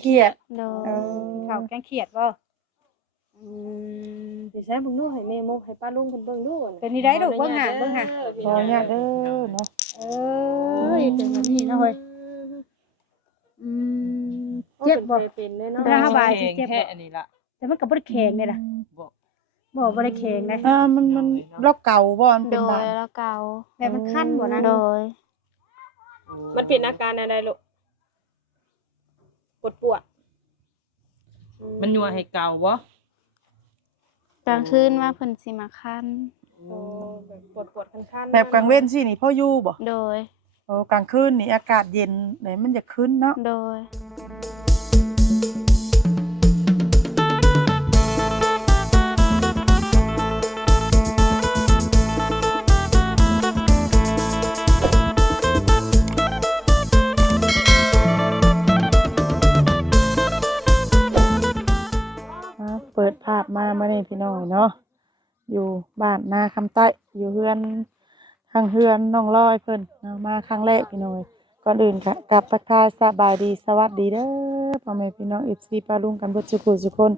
เขียดโดย ข้าวแกงเขียดบ่สิใช้เบิ่งดูให้แม่มุกให้ป้าลุงเพิ่นเบิ่งดู เป็นนี่ได้ลูกเบิ่งหาขออนุญาตเด้อเนาะ เป็นแบบนี้นะเฮ้ยเจ็บบ่ เป็นเลยเนาะ เวลาบายสิเจ็บ แค่ บ่ อันนี้ล่ะ แต่มันก็บ่ได้แข็งเลยล่ะ บ่ บ่ได้แข็งนะ มันรอบเก่าบ่มัน โด เป็นบาย แล้วเก่า แต่มันคันบ่นะ โดย มันเป็นอาการอะไรลูกปวด มันยัวให้เก่าบ่ กลางคืนว่าเพิ่นสิมาคัน แบบปวดคันๆ แบบกลางเว้นสินี่พ่ออยู่บ่ โดย โอ้กลางคืนนี่อากาศเย็นไหนมันจะขึ้นเนาะ โดย เปิดภาพมามื้อนี้พี่น้องเนาะอยู่บ้านนาคำใต้อยู่เฮือนทางเฮือนน้องลอยเพิ่นเนาะมาครั้งแรกพี่น้องก่อนอื่นค่ะกลับทักทายสบายดีสวัสดีเด้อพ่อแม่พี่น้อง FC ป้าลุงกันเบิดทุกคน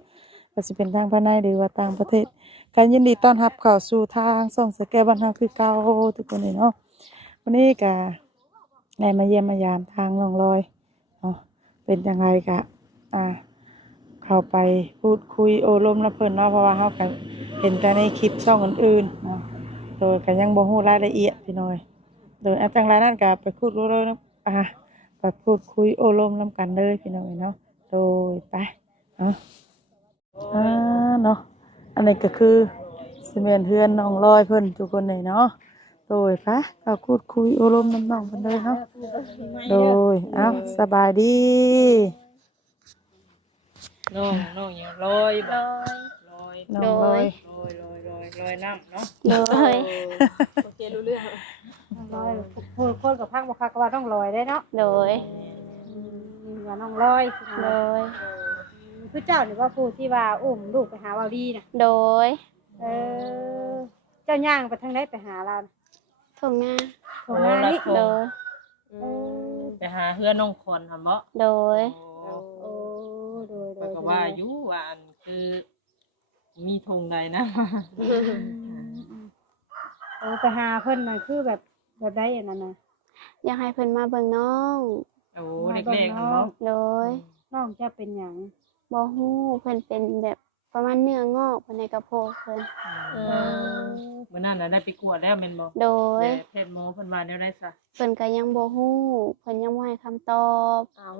ก็สิเป็นทางภายในหรือว่าต่างประเทศการยินดีต้อนรับเข้าสู่ทางส่องสแกบ้านเฮาคือเก่าทุกคนเลยเนาะวันนี้ก็ได้มาเยี่ยมมายามทางน้องลอยเนาะเป็นจังไงกะเข้าไปพูดคุยโอ้ลมละเพิ่นเนาะเพราะว่าเฮาก็เห็นแต่ในคลิปช่องอื่นๆเนาะโดยก็ยังบ่ฮู้รายละเอียดพี่น้อยโดยจังไรนั่นก็ไปพูดรู้ๆไปพูดคุยโอ้ลมนำกันเลยพี่น้อยเนาะโดยไปเนาะเนาะอันนี้ก็คือสิเมนเฮือนน้องลอยเพิ่นทุกคนเลยเนาะโดยไปก็พูดคุยโอ้ลมนำน้องเพิ่นเลยเนาะโดยสบายดี น้องยังลอยบ่ลอย น้องลอย ลอยน้ำเนาะ โดย โอเครู้เรื่อง ลอยพูดคนกับพักบ่คักก็ว่าต้องลอยได้เนาะ โดย ว่าน้องลอย โดย คือเจ้านี่ว่าผู้ที่ว่าอุ้มลูกไปหาเว้าดีน่ะ โดย เจ้าย่างไปทางไหนไปหาเรา ทุ่งนา ตรงหน้านี่ โดย ไปหาเฮือนน้องคอนหั่นบ่ โดย โดย ข้อยก็ว่าอยู่ว่าอันคือมีธงใดนะ ไปหาเพิ่นน่ะคือแบบใดอันนั้นน่ะ อยากให้เพิ่นมาเบิ่งน้อง โอ้เด็กๆเนาะ โดย น้องจะเป็นหยัง บ่ฮู้เพิ่นเป็นแบบประมาณเนื้องอกภายในกระโพกเพิ่น มื้อนั้นน่ะได้ไปกวดแล้วแม่นบ่ โดย แพทย์หมอเพิ่นว่าแนวใดซะ เพิ่นก็ยังบ่ฮู้เพิ่นยังบ่ให้คำตอบ เอา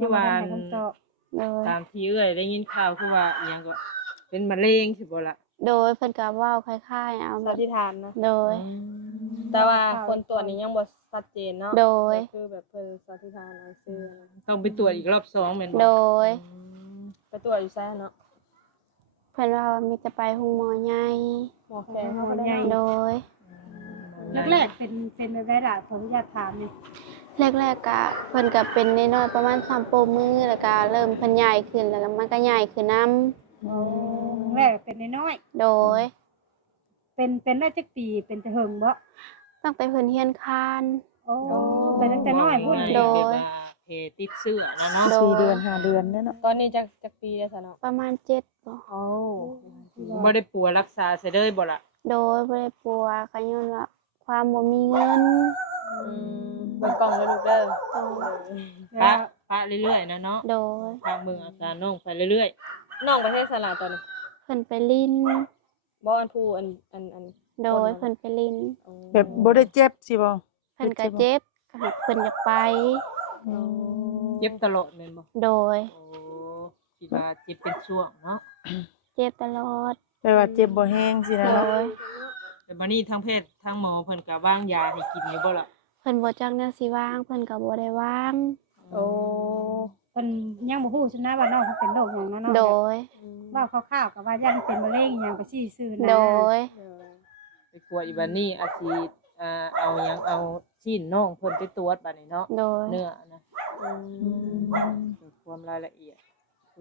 ที่ว่า เพิ่นยังบ่ได้คำตอบ โดย ตามที่เอ้ยได้ยินข่าวคือว่าอีหยังก็เป็นมะเร็งสิบ่ล่ะ โดยเพิ่นก็เว้าคล้ายๆเอาแบ สัน บ ติฐานนะ โดย แต่ว่าคนตรวจนี่ยังบ่ชัดเจนเนาะ โดย คือแบบเพิ่นสันติฐานเอาซื่อนะ ต้องไปตรวจอีกรอบ2แม่นบ่ โดย ไปตรวจอยู่แซ่เนาะ เพิ่นว่ามีแต่ไปหุงหมอใหญ่ หมอแขกเขาก็ได้ โดย แรกๆเป็นแบบใดล่ะขออนุญาตถามนี่ แรกๆก็เพิ่นก็เป็นน้อยๆประมาณ3โปรมือแล้วก็เริ่มเพิ่นใหญ่ขึ้นแล้วก็มันก็ใหญ่ขึ้นนํ แรกเป็นน้อย โดย ๆเป็นได้จักปีเป็นแต่เหิงบ่ ตั้งแต่เพิ่นเฮียนคาน โอ้เป็นตั้งแต่น้อยพุ่น โดย แบบว่าเพติดเสื้อนะเนาะ โดย 4 เดือน5 เดือนเนี่ยเนาะ ตอนนี้จักปีแล้วซะเนาะ ประมาณ7บ่ โอ้ บ่ได้ปัวรักษาใส่เด้อบ่ล่ะ โดยบ่ได้ปัวก็ย้อนว่าความบ่มีเงิน เบิ่งกล้องแล้วลูกเด้อ ปะเรื่อยๆนะเนาะ โดย ทางเบิ่งอาการน้องไปเรื่อย น้องประเทศสลาตอนนี้ เพิ่นไปลิ้น บ่อันผู้อัน โดยเพิ่นไปลิ้น แบบบ่ได้เจ็บสิบ่ เพิ่นก็เจ็บก็ให้เพิ่นอยากไป ๆเจ็บตลอดแม่นบ่ โดย โอ้คิดว่าเจ็บเป็นช่วงเนาะ เจ็บตลอด แปลว่าเจ็บบ่แห้งสินะ โด เนาะ ย แต่บัดนี้ทางแพทย์ทางหมอเพิ่นก็วางยาให้กินอยู่บ่ล่ะ เพิ่นบ่จักแนวสิวางเพิ่นก็บ่ได้วาง โอ้ เพิ่นยังบ่ฮู้ชนะว่าน้องเขาเป็นโรคหยังเนาะเนาะ โดย ว่าคร่าวๆก็ว่าย่านเป็นมะเร็งหยังไปซี่ซื่อนะ โดย ไปกลัวอีบัดนี้อาจสิเอาหยังเอาชิ้นน้องเพิ่นไปตรวจบัดนี้เนาะ โดย เนื้อนะเพื่อความรายละเอียด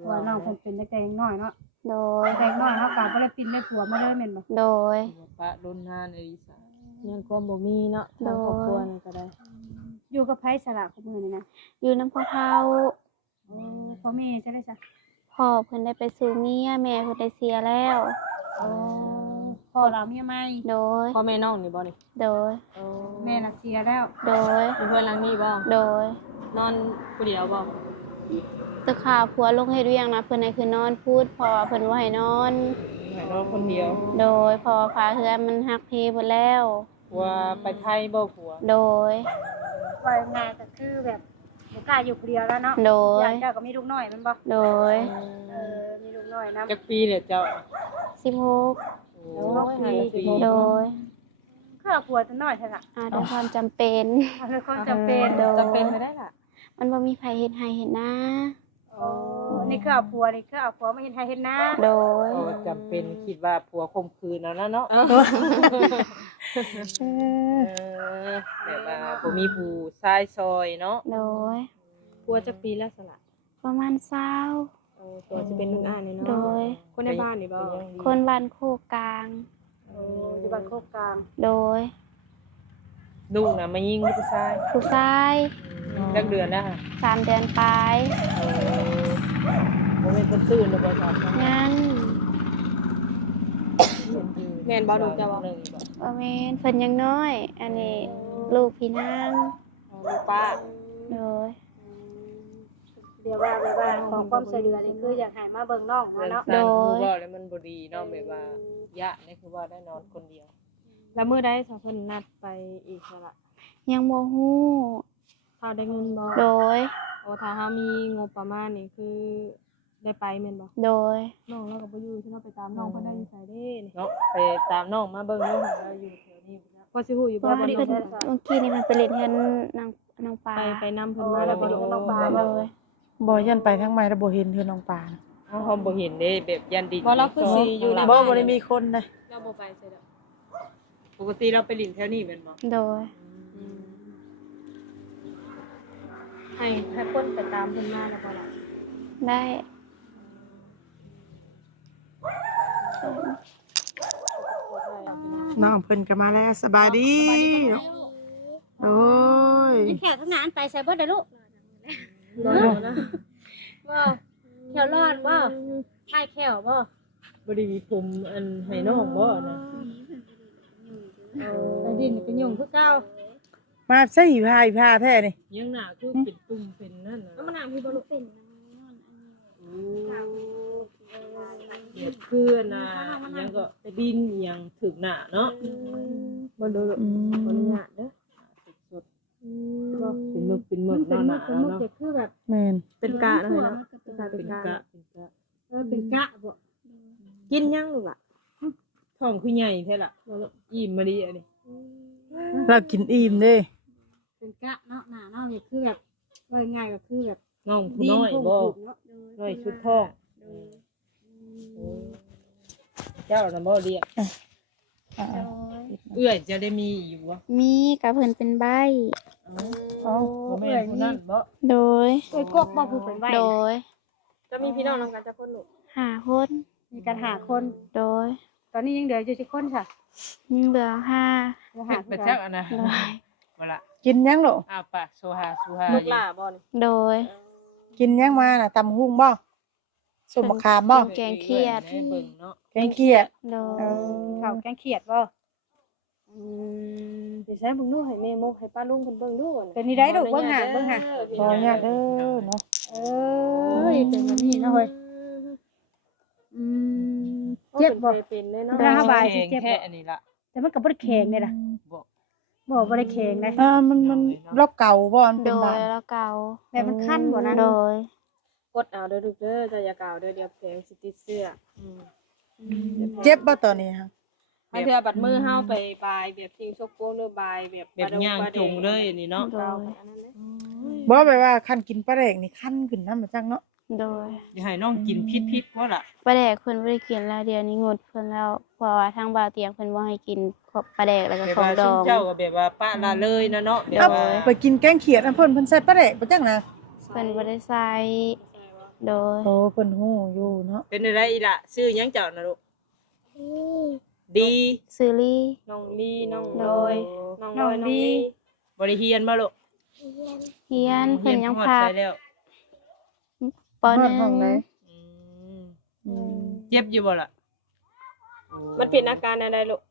ว่าน้องเพิ่นเป็นแต่น้อยเนาะ โดย แต่น้อยเฮาก็บ่ได้ปินได้ผัวมาเลยแม่นบ่ โดย ปะรุนนานอริสา ยังความบ่มีเนาะทางครอบครัวนี่ก็ได้ อยู่กับไผสละของมื้อนี่นะ อยู่น้ำพ่อเฒ่า พ่อแม่จะได้จ้ะ พ่อเพิ่นได้ไปสู่เมียแม่เพิ่นได้เสียแล้ว อ๋อพ่อเราเมียใหม่ โดย พ่อแม่น้องนี่บ่นี่ โดย แม่น่ะเสียแล้ว โดย อยู่เพื่อนหลังนี้บ่ โดย นอนผู้เดียวบ่ ตะขาผัวลงเฮ็ดเวียงนะเพิ่นให้คือนอนพูดเพอเพิ่นบ่ให้นอน ให้นอนคนเดียว โดยเพอพาเฮือนมันหักเพหมดแล้ว ว่าไปไทยบ่ผัว โดย ว่าง่ายก็คือแบบบ่กล้าอยู่คนเดียวแล้วเนาะ โดย ยายเจ้าก็มีลูกน้อยแมันบ่ โดย มีลูกน้อยนำ จักปีเนี่ยเจ้า 16 โอ้ โดย ครอบครัวตัวน้อยเท่าน่ะ ด้วยความจำเป็น เอาเป็นความจำเป็น โดย จำเป็นไม่ได้ล่ะ มันบ่มีไผเฮ็ดให้เฮ็ดนา อ๋อนี่คือเอาผัวนี่คือเอาผัวมาเฮ็ดให้เฮ็ดนา โดย ก็จำเป็นคิดว่าผัวข่มขืนเอานะเนาะแบบว่าบ่มีผู้ชายซอยเนาะ โดย กลัวจะปีแล้วสละ ประมาณ20 ตัวจะเป็นนุ่นอ่านนี่เนาะ โดย คนในบ้านนี่บ่ คนบ้านโคกกลาง อยู่บ้านโคกกลาง โดย ลูกน่ะมายิงผู้ชาย ผู้ชาย จักเดือนนะฮะ 3 เดือนปลาย บ่แม่นคนตื่นแล้วบ่ครับ งั้น แม่นบ่ลูกจะบ่ บ่แม่นเพิ่นยังน้อย อันนี้ลูกพี่นาง ลูกป้า โดย เดี๋ยวว่าแบบว่าขอความช่วยเหลือนี่คืออยากให้มาเบิ่งน้อง เรื่อง เนาะ สร้างคือว่าแล้วมันบ่ดีเนาะแบบว่ายะนี่คือว่าได้นอนคนเดียว แล้วมื้อใดสาวเพิ่นนัดไปอีกสละ ยังบ่ฮู้ ถ้าได้เงินบ่ โดย โอ้ถ้าเฮามีงบประมาณนี่คือได้ไปแม่นบ่ โดย น้องเราก็บ่อยู่ที่เราไปตามน้องเพิ่นได้อยู่ไสเด้นี่ เนาะไปตามน้องมาเบิ่งเนาะเราอยู่แถวนี้แล้ว ก็สิฮู้อยู่ เพ บ่ ราะ บ่ ว่า นี่ เพิ่นเมื่อกี้นี่มันไปเล่นเฮือนนางปลา ไปนำเพิ่นมาแล้วไปอยู่กับน้องปลา โด บ่ ย บ่ยันไปทางใหม่แล้วบ่เห็นเทือน้องปลานะ เฮาบ่เห็นเด้แบบยันดิน บ่เราคือสิอยู่ใน บ่ บ้าน บ่ได้มีคนนะ เราบ่ไปใส่ดอก ปกติเราไปลินแถวนี้แม่นบ่ โดย ให้คนไปตามเพิ่นมาแล้วบ่ล่ะ ได้ น้องเพิ่นก็มาแล้วสบายดีโอ้ย นี่แขกทำงานไปใส่เบิดได้ลูก รอนะ บ่แขวรอดบ่ใช่แขวบ่ บ่ได้มีผมอันให้น้องบ่นะ ไปดินเป็นยุงคือเก่า มาใส่ผ้าแท้นี่ ยังหน้าคือเป็นตุ่มเป็นนั่นน่ะ แล้วมันนางพี่บ่ลูกเป็น เดี๋ยวคือน่ะยังก็ไปดินอีหยังถึกหน้าเนาะ บ่ดูลูก อื ขออนุ ม ญาตเด้อ สดๆเป็นมึกเป็นมึกเนาะหน้า เป็นมุก เนาะ จะคือแบบ แม่น เป็นกะนะเนาะเป็นกะ เป็นกะเป็นกะ เป็นกะบ่ กินยังลูกล่ะ ท้องคือใหญ่แท้ล่ะอิ่มมาดีอันนี้ เรากินอิ่มเด้ เป็นกะเนาะหน้าเนาะนี่คือแบบว่าง่ายก็คือแบบ น้องผู้น้อยบ่น้อยชุดท้องเจ้าน่ะบ่เรียก อ่า เอื้อยจะได้มีอยู่บ่ มีกับเพิ่นเป็นใบ เอ้า บ่แม่นผู้นั้นบ่ โดย เอ้ยกกบ่ผู้เป็นไว้ โดย จะมีพี่น้องนำกันจักคนลูก 5 คน มีกันหาคน โดย ตอนนี้ยังเหลืออยู่จักคนค่ะ ยังเหลือ5 เหลือ เฮ็ หา ด ค ไป น จักอันน่ะ โดย บ่ล่ะ กินยังลูก อ้าปากโซฮาอลูก ยู่ หล่าบ่นี่ โดย กินยังมาน่ะตำหุ่งบ่ส้มมะขามบ่ แกงเขียด ให้เบิ่งเนาะ แกงเขียด โดย ข้าวแกงเขียดบ่ เดี๋ยวใช้เบิ่งดูให้แม่มกให้ป้าลุงเพิ่นเบิ่งดูก่อน เป็นนี่ได้ลูกเบิ่งหาเบิ่งหา ขอเนี่ยเด้อเนาะ เอ้ยเป็นแบบนี้เนาะเฮ้ยเจ็บบ่ เป็นเลยเนาะ เวลา สบายสิเจ็บบ่ แค่อันนี้ล่ะ แต่มันก็บ่ได้แข็งนี่ล่ะ บ่ บ่ได้แข็งนะ มันรอบเก่าบ่มัน โด เป็นบาย ด แล้วเก่า แต่มันคันบ่นะ โดย กดเอาเด้อลูกเด้อจะอย่ากล่าวเด้อเดี๋ยวแผลสิติดเสื้อ เจ็บบ่ตอนนี้ฮะ ให้เทื่อบัดมือเฮาไปบายแบบทิ้งซกโป้งหรือบายแบบ แบบย่างจงเลยอันนี้เนาะ โด เรา ย ไปอันนั้นเด้อ บ่แปลว่าคันกินปลาแดกนี่คันขึ้นน้ำมาจังเนาะ โดย อย่าให้น้องกินพิษบ่ล่ะ ปลาแดกเพิ่นบ่ได้กินแล้วเดี๋ยวนี้งดเพิ่นแล้วเพราะว่าทางบ่าวเตียงเพิ่นบ่ให้กินปลาแดกแล้วก็ แบบ ของ ว่า ด ซุ อ ม ง เจ้าก็แบบว่าปะละเลยนะเนาะแบบ เอา ว่า ไปกินแกงเขียดอันเพิ่นใส่ปลาแดกบ่จังนะ เพิ่นบ่ได้ใส่โดย โอ้เพิ่นฮู้อยู่เนาะ เป็นอะไรอีล่ะชื่อหยังเจ้านะลูกดี ซื้อลี่ น้องลีน้อง โดย น้องลอยน้องลี บ่ได้เรียนบ่ลูก เฮียนเพิ่นยัง ฮอด พา ใส่แล้ว ปห นอน นึ่ ห้อง ง ไหน อืม อืม เจ็บอยู่บ่ล่ะโอ้ มันเป็นอาการอะไรลูก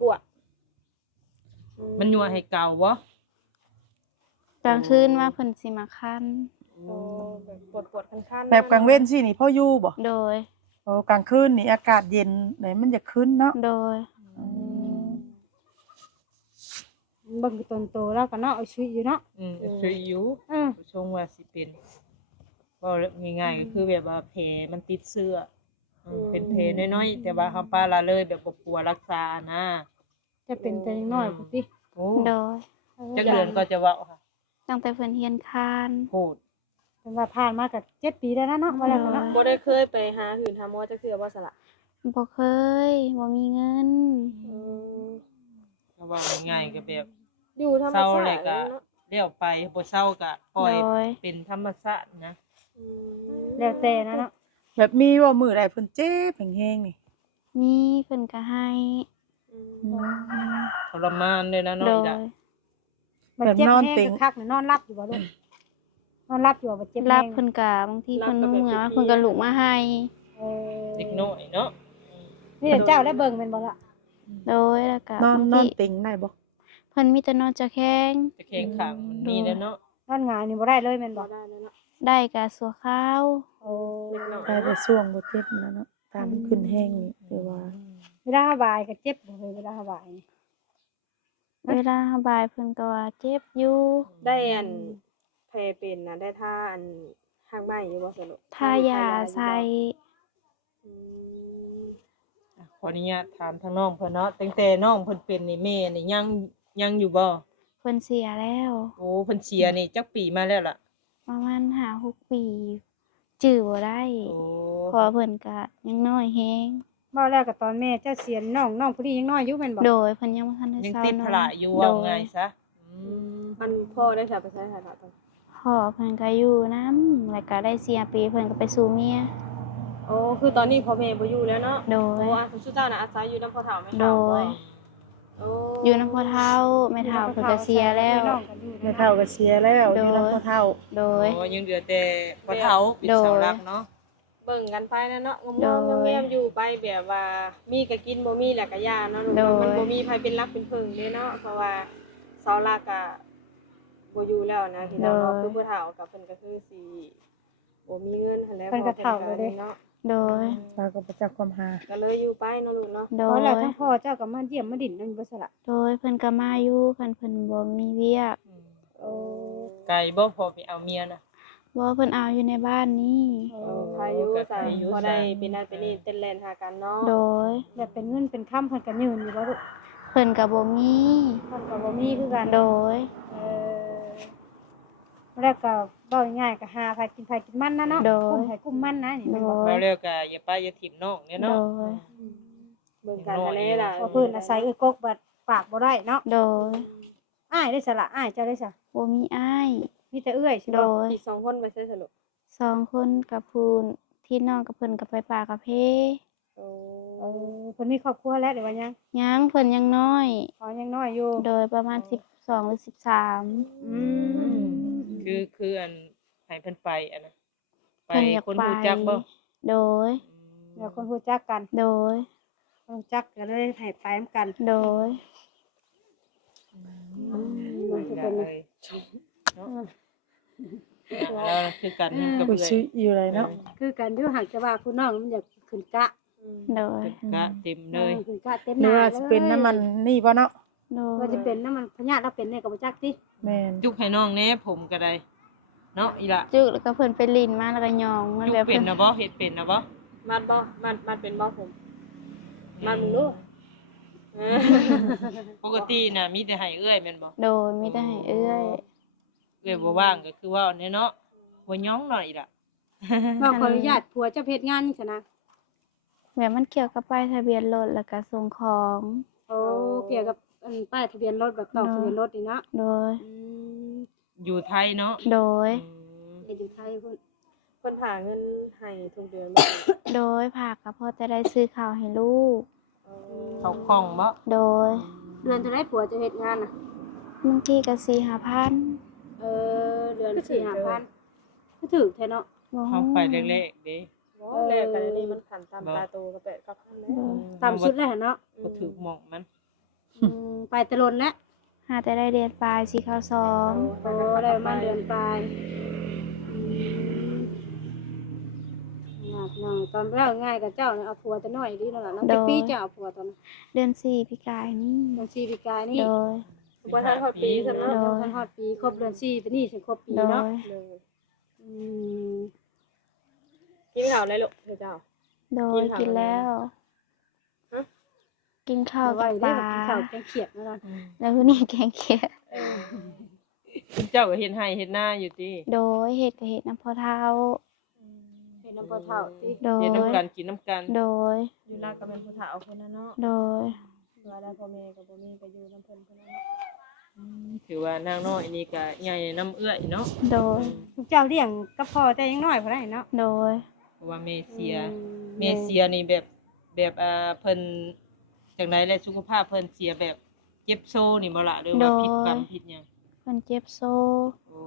ปวดมันยัวให้เก่าบ่ กลางคืนมาเพิ่นสิมาคัน โอ้แบบปวดคันๆ แบบกลางเว้นสินี่พ่ออยู่บ่ โดย โอ้กลางคืนนี่อากาศเย็นไหนมันจะขึ้นเนาะ โดย เบิ่งตนโตแล้วก็เนาะเอาชีวิตอยู่เนาะ ช่วยอยู่ ชงว่าสิเป็นก็ง่ายๆก็คือแบบว่าแผลมันติดเสื้อเป็นแผลน้อยๆแต่ว่าเฮาปาละเลยแบบบ่กลัวรักษานะ จะเป็นแต่น้อยพุ่นติ โอ้ โดย จักเดือนก็จะเว้าค่ะ ตั้งแต่เพิ่นเฮียนคาน โหด เป็นว่าผ่านมาก็7 ปีแล้วนะเนาะว่าแล้วก็เนาะ บ่ได้เคยไปหาหื่นหาหมอจักเทื่อบ่สละ บ่เคยบ่มีเงิน ก็ว่าง่ายๆก็แบบ อยู่ธรรม เศร้า ชา เลย ติ ก็ เนาะ เลี้ยวไปบ่เศร้าก็ปล่อย โดย เป็นธรรมชาตินะ แล้วแต่นะเนาะ แบบมีว่ามื้อใดเพิ่นเจ็บแห้งๆนี่ มีเพิ่นก็ให้ ทรมานเลยนะ โด เนาะ ย อีกอะ มันเจ็บแห้งคักๆนอนรับอยู่บ่ลูกนอนรับอยู่บ่เจ็บ รั แห้ บ ง เพิ่นก็บางทีเพิ่นเมื่อยเพิ่นก็ลุกมาให้ เด็กน้อยเนาะ นี่เจ้าได้เบิ่งแม่นบ่ล่ะ โดยแล้วก็ นอน บาง นอน ที เต็งได้บ่ เพิ่นมีแต่นอนจะแข้ง ตะแคงข้างมันมีแล้วเนาะ นอนหงายนี่บ่ได้เลยแม่นบ่ ได้แล้วเนาะ ได้ก็สัวข้าว โอ้ เล็กน้อย ได้แต่ช่วงบ่เจ็บนะเนาะตามมันขึ้นแห้งนี่แต่ว่า เวลาระบายก็เจ็บบ่เลยเวลาระบายนี่ เวลาระบายเพิ่นก็ว่าเจ็บอยู่ ได้อันแผลเป็นน่ะได้ท่าอันหักไม้อยู่บ่สนุก ทายาใส่ ขออนุญาตถามทางน้องเพิ่นเนาะตั้งแต่น้องเพิ่นเป็นนี่แม่นี่ยังอยู่บ่ เพิ่นเสียแล้ว โอ้เพิ่นเสียนี่จักปีมาแล้วล่ะ ประมาณ5-6 ปีจื้อบ่ได้ โอ้ เพราะว่าเพิ่นก็ยังน้อยแฮง เว้าแล้วก็ตอนแม่เจ้าเสียน้องผู้นี้ยังน้อยอยู่แม่นบ่ โดยเพิ่นยังบ่ทันได้ ยัง เศร้า ติด เนาะ ภาระอยู่ว่าไงซะ มันพ่อได้ถ่ายไปใช้ถ่ายตอน พ่อเพิ่นก็อยู่นำแล้วก็ได้เสียปีเพิ่นก็ไปสู่เมีย โอ้คือตอนนี้พ่อแม่บ่อยู่แล้วเนาะ โด โอ้ ย อาคุณเจ้าน่ะอาศัยอยู่นำพ่อเฒ่าแม่ โด เฒ่าบ่ ย โอ้ อยู่นำพ่อเฒ่าแม่เฒ่าเพิ่นก็เสียแล้ว แม่เฒ่าก็เสียแล้วอยู่นำพ่อเฒ่า โด โอ้ ย ยังเหลือแต่พ่อเฒ่าเป็นเสาหลักเนาะ เบิ่งกันไปนะเนาะง โด ม ย ๆแง้มๆอยู่ไปแบบว่ามีก็กินบ่มีแหละก็ย่าเนาะลูก โดย มันบ่มีไผเป็นรักเป็นเพิ่งเด้เนาะเพราะว่าเสาหลักก็บ่อยู่แล้วนะพี่น้องเนาะคือผู้เฒ่ากับเพิ่นก็คือสิบ่มีเงินหั่นแหละ เพิ่นก็เฒ่าแล้วเด้ เนาะ โดย เราก็ประจักษ์ความหา ก็เลยอยู่ไปเนาะลูกเนาะ โด เพราะ ย แล้วทั้งพ่อเจ้าก็มาเยี่ยมมาดินนั่นบ่ซะล่ะ โดยเพิ่นก็มาอยู่เพิ่นบ่มีเวียก โอ้ ไก่บ่พอไปเอาเมียนะ บ่เพิ่นเอาอยู่ในบ้านนี้ พายุใส่พอได้เป็นนั่นเป็นนี่เต้นแล่นหากันเนาะ โดย แล้วเป็นเงินเป็นค่ำเพิ่นก็ยืนอยู่บ่ลูก เพิ่นก็บ่มี เพิ่นก็บ่มีคือกัน โดย เออแล้วก็เว้าง่ายๆก็หาไผกินไผกินมันนะเนาะกุ้มไผกุ้มมันนะนี่แม่นบ่ โด แล้ ย วเรียกก็อย่าไปอย่าถิ่มน้องเนี่ย โด เนาะ ย เบิ่งกันอันนี้ล่ะ เพราะเพิ่นอาศัยกกบัดปากบ่ได้เนาะ โดย อ้ายได้ซะล่ะอ้ายเจ้าได้ซะ บ่มีอ้าย มีแต่เอื้อยใช่ โด บ่ ย อีก2คนไปใช้สรุป 2 คนกับพูนที่น้องกับเพิ่นก็ไปป่ากับเพ โอ้ เออเพิ่นมีครอบครัวแล้วหรือว่ายัง ยังเพิ่นยังน้อย อ๋อยังน้อยอยู่ โดยประมาณ12หรือ13 อืม คืออันให้เพิ่นไปอันน่ะไป เพิ่นอยาก คน ไป รู้จักบ่ โดย เดี๋ยวคนรู้จักกัน โดย คนรู้จักกันเลยให้ไปนำกัน โดย มันสิเป็น เลยเนาะแล้วคือกันกับ ผู้ เอื้อ ชื่อย อยู่ไรเนาะ คือกันอยู่หักจะว่าผู้น้องมันอยากขึ้นกะ โดย กะเต็มเลย ขึ้นกะเต็ม ห ห รือ น้า ว่า เล สิ ย เป็นน้ำมันนี่บ่เนาะ โด ว่าย จะเป็นน้ำมันพญาติเราเป็นเนี่ยก็บ่จักติ แม่น จุกให้น้องแน่ผมก็ได้เนาะอีละ จึกแล้วก็เพิ่นไปลินมาแล้วก็ยองมัน จุก แบบ เป็ เพิ่ น น นะบ่เฮ็ดเป็นนะบ่ มัดบ่มัดเป็นบ่ผมมัดมึงดู ปกติน่ะมีแต่ให้เอื้อยแม่นบ่ โดยมีแต่ให้เอื้อย เอื้อยบ่ว่างก็คือว่าแน่เนาะบ่ย้องหน่อยล่ะ ว่าขออนุญาตผัวเจ้าเพชรงานซะนะ แบบมันเกี่ยวกับป้ายทะเบียนรถแล้วก็ส่งของ โอ้เกี่ยวกับอันป้ายทะเบียนรถแบบตอกทะเบียนรถนี่เนาะ โดย อืม อยู่ไทยเนาะ โดย เฮ็ดอยู่ไทยพุ่น เพิ่นหาเงินให้ทุกเดือนบ่ โดยผากก็พอจะได้ซื้อข้าวให้ลูก เขาคล่องบ่ โดย เดือนเท่าไดผัวจะเฮ็ดงานน่ะ บางทีก็4-5,000 เดือน4-5,000 ก็ถือแท้เนาะ บ่ เฮาไปแรกๆเด้ บ่แลกกันอันนี้มันขันตามตาโตก็8 9พันแล้ว ตามสุดแล้วเนาะ บ่ถูกหม่องมัน ไปตะลนแล้ว หาแต่ได้เดือนปลายสิเข้าซ้อม โอ้ได้ประมาณเดือนปลายหนักหน่อยตอนแรกง่ายกับเจ้าเนี่ยเอาผัวแต่น้อยดีนั่นแหละน้องจะปีเจ้าเอาผัวตอน เดือน4พี่กายนี่ เดือน4ปีกายนี่ โดย บ่ทันฮอดปีซั่น เนา เนาะ ะทันฮอดปีครบเดือน4ปีนี่สิครบปี โด เนาะ ย เลย อืม กินข้าวได้ลูกเจ้า โดยกินแล้ว ฮะ กินข้าว ไว้ กับป ได้ ลา กินข้าวแกงเขียดนั่นน่ะ แล้วคือนี่แกงเขียด เจ้าก็เฮ็ดให้เฮ็ดหน้าอยู่ติ โดยเฮ็ดกับเฮ็ดน้ำพอเท้า เห็นน้ำปลาเท่าติ โดย เฮ็ดน้ำกันกินน้ำกัน โดย อยู่ลาวก็เป็นผู้เฒ่าคนนั้นเนาะ โดย ว่าได้พ่อแม่ก็บ่มีก็อยู่นำเพิ่นเนาะ ถือว่านางน้อยนี่ก็ใหญ่น้ำเอื้อยเนาะ โดย ลูกเจ้าเลี้ยงกับพ่อแต่ยังน้อยพอได้เนาะ โดย เพราะว่าเมเซียนี่แบบเพิ่นจังได๋และสุขภาพเพิ่นเสียแบบเจ็บโซ่นี่บ่ล่ะหรือว่าผิดกรรมผิดหยัง เพิ่นเจ็บโซ่ โอ้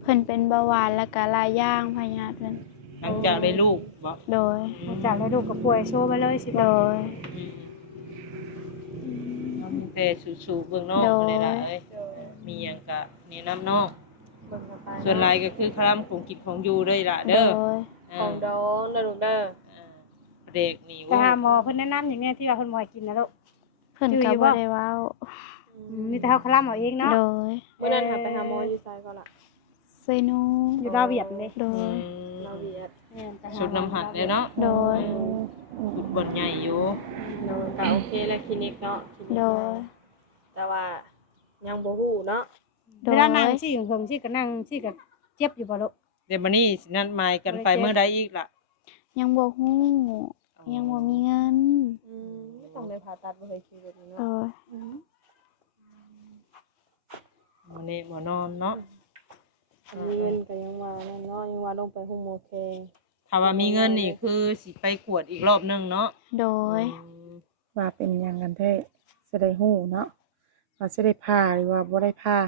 เพิ่นเป็นเบาหวานแล้วก็หลายอย่างพยาธิเพิ่น หลังจากได้ลูกบ่ โดย หลังจากได้ลูกก็ป่วยโชว์ไปเลยสิ โด บ่ ย เอาแต่สู้ๆเบื้องนอก โดย บ่ได้ล่ะเอ้ยมีหยังก็แนะนำน้อง เบิ่งกันไป ส่วนหลายก็คือคำของกินของอยู่เด้อล่ะ โด เด้อย ของดองเด้อลูกเด้อ เด็กนี่ ไปหาหมอเพิ่นแนะนำอย่างเนี้ยที่ว่าเพิ่นบ่ให้กินนะลูก เพิ่นก็บ่ได้เว้า มีแต่เฮาคลำเอาเองเนาะ โดย เมื่อนั้นค่ะไปหาหมออยู่ไสก็ล่ะ เซโน อยู่ดาวเวียดเลย โด อื ย ม เราเวียด แม่นไปหา สุดน้ำหัดเลยเนาะ โดย สุดบ่อนใหญ่อยู่ เราก็โอเคแล้วคลินิกเนาะคลินิก โดย แต่ว่ายังบ่ฮู้เนาะ โด เวย ลานั่งสิเพิ่นสิก็นั่งสิก็เจ็บอยู่บ่ลูก เดี๋ยวบัดนี้สินัดหมายกันไปเมื่อใดอีกล่ะ ยังบ่ฮู้ยังบ่มีเงิน ต้องได้ผ่าตัดบ่เคยคิดแบบนี้ โด เนาะ ย มื้อนี้บ่นอนเนาะ มีเงินก็ยังว่านั่นเนาะยังว่าลงไปห้องหมอแขง ถ้าว่ามีเงินนี่คือสิไปกวดอีกรอบหนึงเนาะ โดย ว่าเป็นหยังกันแท้สิได้ฮู้เนาะว่าสิได้ผ่าหรือว่าบ่ได้ผ่า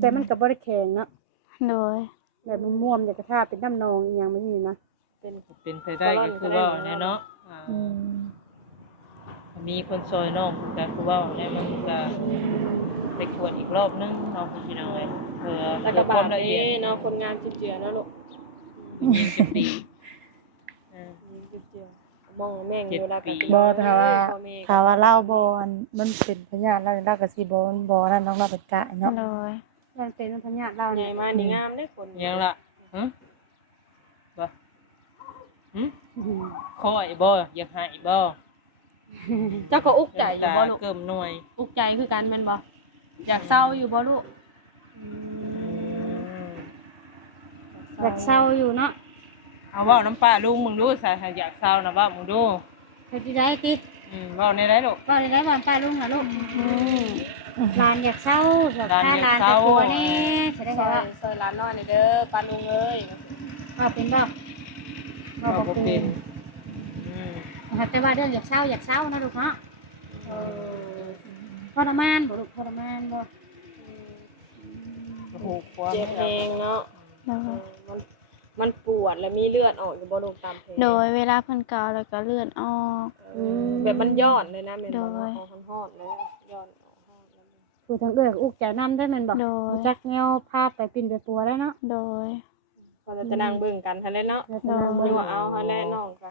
แต่มันก็บ่ได้แข็งเนาะ โดย แบบมันม่วมอยากกระทาเป็นน้ำนองอีหยังไม่มีนะ เป็น เป็นไปได้ก็คือว่าแน่เนาะอืม มีคนซอยน้องแต่คือว่าแน่มันก็ไปกวดอีกรอบหนึงเนาะพี่น้องเอ้ยเพื่อ แล้ว เพื่ ก็ อความ บาด ละ เด้ เอียด เนาะคนงานจิบเจือเนาะลูก ยิงจะปี จิบเจือมองแม่งอยู่แล้วก็ บ่ถ้าว่าเล่าบ่อันมันเป็นพยาธิแล้วเราก็สิบ่นั่นน้องเราเป็นกะเนาะ โดย มันเป็นพญาเรา ใหญ่ เนี่ย มานี่งามเด้คน ยังล่ะฮะบ่หึคอยบ่อยากหายบ่ เจ้าก็อุกใจอยู่บ่ลูก เกิ่มหน่วย อุกใจคือกันแม่นบ่อยากเศร้าอยู่บ่ลูก อยากเศร้าอยู่เนาะ เอาเว้าน้ำป้าลุงมึงดูสาอยากเศร้านะเว้ามึงดู ไปที่ได้ติ เว้าในได้ลูก ก็ได้บ้านป้าลุงน่ะลูกหลานอยากเศร้าแบบ หลาน ถ้า อยาก หลาน เศร้า จะกลัวแน่แสดง ซอ ว่าย ซอยร้านน้อยนี่เด้อปาลุงเอ้ย ว่าเป็นบ่ เว้าบ่เป็นอืม นะครับแต่ว่าเรื่องอยากเศร้านะลูกเนาะทรมานบ่ลูกทรมานบ่ โอ้โหความ เจ็บแฮงเนาะ โดย มันปวดแล้วมีเลือดออกอยู่บ่ลูกตามแผล โดยเวลาเพิ่นเกาแล้วก็เลือดออก แบบมันย้อนเลยนะแม่นบ่ โดย ออกฮอดๆแล้วย้อนออกฮอดแล้ว ผู้ทางเอื้ออุกใจนำได้แม่นบ่ โดย จักแนวพาไปปิ่นไปปัวแล้วเนาะ โดย พอจะนั่งเบิ่งกันทันเลยเนาะ แล้วก็นั่ง บ่ เบิ่ง ว่าเอาหาแลน้องก็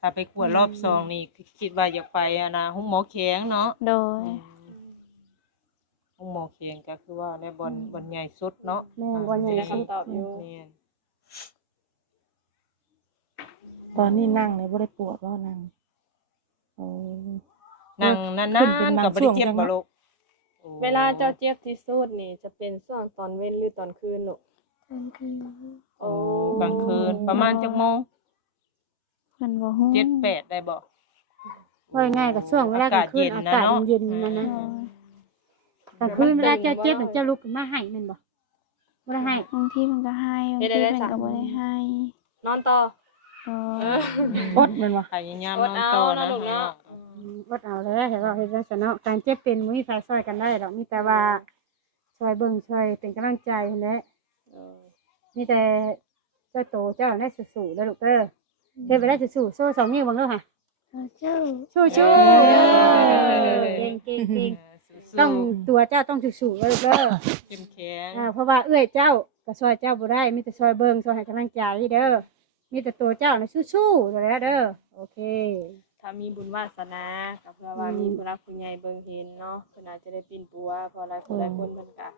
ถ้าไปกวดรอบสองนี่คิดว่าอยากไปนะห้องหมอแข็งเนาะ โดย ห้องหมอแข็งก็คือว่าในบอนใหญ่สุดเนาะ แม่บ่ใหญ่ ได้ สิ คำตอบอยู่ แม่น ตอนนี้นั่งเลยบ่ได้ปวดบ่นั่งโอ้ นั่งนาน ขึ้นเป็น ๆ บาง ก็บ่ได้เจ็บ ช่วง บ่ลูก เวลาเจ้าเจ็บที่สุดนี่จะเป็นช่วงตอนเว้นหรือตอนคืนลูก โอ้กลางคืนประมาณจักโมง เพิ่นบ่ฮู้ 7-8ได้บ่ ว่าง่ายกับช่วงเวลากลางคืนอากาศเย็นๆนั่นนะกลางคืนเวลาเจ้าเจ็บเจ้าลุกขึ้นมาให้แม่นบ่บ่ได้ให้ บางทีมันก็ให้บางทีมันก็บ่ได้ให้ นอนต่อ โดย อดแมันบ่ พยายามนอนต่อนะ อดเอานะลูกเนาะ อดเอาเลยเห็นว่าเฮ็ดจังซั่นเนาะการเจ็บเป็นบ่มีไฟซอยกันได้ดอกมีแต่ว่า ช่วยเบิ่งช่วยเป็นกำลังใจนั่นแหละ เออ มีแต่เจ้าโตเจ้าได้สู้ๆเด้อลูกเด้อเฮ็ดไปได้สู้ๆโซ่สองนิ้วเบิ่งเด้อค่ะ เจ้า สู้ๆเก่งๆต้องตัวเจ้าต้องสู้ๆเด้อลูกเด้อ เข้มแข็ง เพราะว่าเอื้อยเจ้าก็ช่วยเจ้าบ่ได้มีแต่ช่วยเบิ่งช่วยให้กำลังใจเด้อมีแต่ตัวเจ้าน่ะสู้ๆเด้อเด้อโอเค ถ้ามีบุญวาสนาก็เพื่อว่ามีผู้รักผู้ใหญ่เบิ่งเห็นเนาะเพิ่นอาจจะได้ปิ่นปัวเพราะหลายคนเพิ่นก็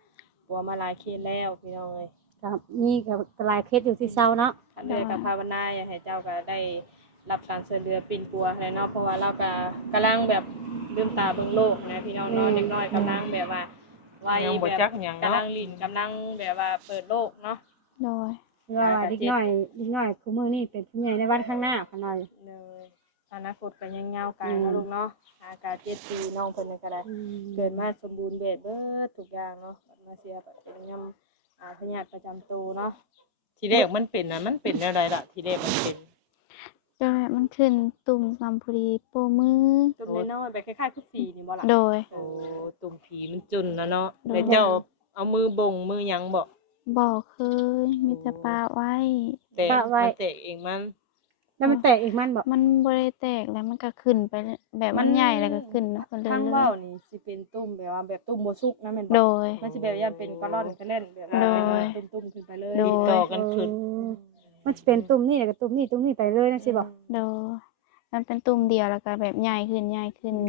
ปัวมาหลายเคสแล้วพี่น้องเอ้ย ครับมีกับหลายเคสอยู่ที่เซาเนาะ คันเดือกับภาวนาอยากให้เจ้าก็ได้รับการช่วยเหลือปิ่นปัวให้เนาะเพราะว่าเราก็กำลังแบบลืมตาเบิ่งโลกนะพี่น้องเนาะเด็กน้อยกำลังแบบว่าวัย ยังบ่ แบบ จักหยัง กำลั เนาะ งลิ้นกำลังแบบว่าเปิดโลกเนาะ โดย ว่าเด็กน้อยผู้มื้อนี้เป็นผู้ใหญ่ในวันข้างหน้าพ่อน้อย เลยอนาคตก็ยังยาวไกลนะลูกเนาะอากาศ7 ปีน้องเพิ่นนนก็ได้ เกิดมาสมบูรณ์แบบเบิดทุกอย่างเนาะบัดมาเสียแบบเป็นยำพยาธิประจำตัวเนาะ ทีแรกมันเป็นน่ะมันเป็นอะไรล่ะทีแรกมันเป็น ก็มันขึ้นตุ่มซัมพุรีโปมือ จุดน้อยๆแบบคล้ายๆคือฝีนี่บ่ล่ะ โดย โอ้ตุ่มผีมันจุนนะเนาะแล้วเจ้าเอามือบ่งมือหยังบ่ บอกเคยมีแต่ปาไว้ แต่มันแตกเองมัน แล้วมันแตกอีกมันบอก มันบ่ได้แตกแล้วมันก็ขึ้นไปเลยแบบมันใหญ่แล้วก็ขึ้นนะคนเดิ ทาง นเล เว้าย นี่สิเป็นตุ่มแบบว่าแบบตุ่มบ่สุกนะแม่น โด บ่ ย มันสิแบบว่าเป็นกะล่อนกะเล่นแบบว่า โดย เป็นตุ่มๆขึ้นไปเลย โดย ติดต่อกันขึ้น มันจะเป็นตุ่มนี่แล้วก็ตุ่มนี่ไปเลยนะสิบอก โดยมันเป็นตุ่มเดียวแล้วก็แบบใหญ่ขึ้น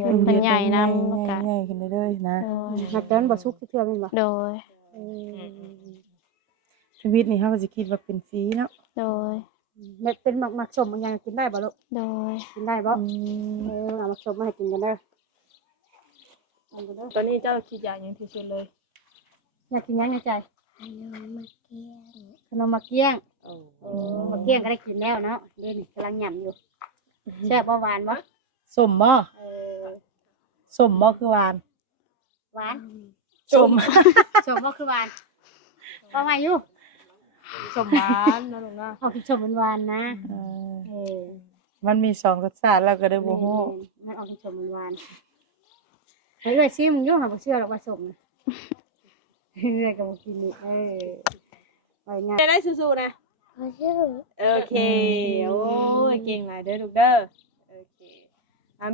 แบบมันใหญ่นำมันก็ ใหญ่ขึ้นเรื่อยๆนะ โดย หากแต่มันบ่สุกที่เทื่อแม่นบ่ โดย ชีวิตนี่เขาก็จะคิดว่าเป็นฟรีเนาะ โดย เม็ดเป็นหมักสมมันยังกินได้บ่ลูก โดย กินได้บ่เอาหมักสมมาให้กินกันเด้อเอากันเด้อ ตอนนี้เจ้าคิดอยากหยังที่สุดเลย อยากกินยังในใจขนมมาเกี้ยงมาเกี้ยงก็ได้กินแล้วเนาะเด่นกำลังหย่ำอยู่แซ่บบ่หวานบ่ สมบ่ เออ สมบ่คือหวาน หวาน สม สมบ่คือหวานว่าไงอยู่ สมหวานนะลูกเนาะ เอากินสมหวานๆนะ เออ เออ มันมี2รสชาติแล้วก็ได้บ่ฮู้ มันออกเป็นสมหวานๆเฮ้ยซิมึงยุ่งหาบ่เชื่อหรอกว่าสมนะเรื่อยก็บ่กินนี่ไปงาน ได้สู้ๆนะ บ่ชื่อ โอเคโอ้ยเก่งหลายเด้อลูกเด้อโอเค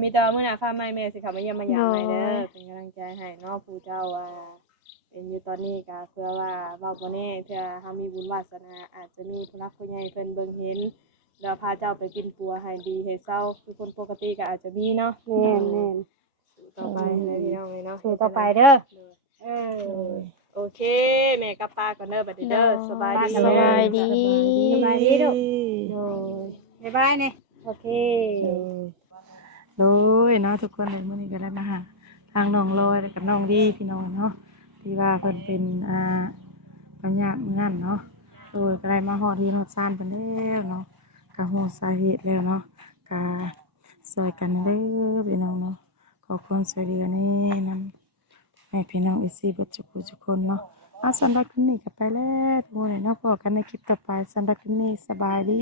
มีแต่ว่ามื้อหน้าฟ้าใหม่แม่สิเข้ามาเยี่ยมมายามใหม่เด้อเป็นกำลังใจให้เนาะผู้เจ้าว่าเป็นอยู่ตอนนี้ก็เพื่อว่าเว้าบ่แน่เพื่อเฮามีบุญวาสนาอาจจะมีผู้รักผู้ใหญ่เพิ่นเบิ่งเห็นแล้วพาเจ้าไปกินปัวให้ดีให้เศร้าคือคนปกติก็อาจจะมีเนาะ แม่น ต่อไปเลยพี่น้องเลยเนาะ ๆสู้ต่อไปเด้อเออ โอเคแม่กับป้าก่อนเด้อบัดนี้เด้อสบายดี สบายดี สบายดีลูกโดยบ๊ายบายเนี่ยโอเค โดยเนาะทุกคนเลยมื้อนี้ก็ได้มาหาทางน้องลอยแล้วกับน้องดีพี่น้องเนาะที่ว่าเพิ่นเป็นปัญญานั่นเนาะโดยก็ได้มาฮอดที่ฮอดซ่านเพิ่นแล้วเนาะก็ฮู้สาเหตุแล้วเนาะก็ช่วยกันเด้อพี่น้องเนาะขอความช่วยเหลือแนี่นํให้พี่น้องอีซี่เบิดทุกคนเนาะเอาสำหรับคลิปนี้ก็ไปแล้วทุกคนเนาะพบกันในคลิปต่อไปสำหรับคลิปนี้สบายดี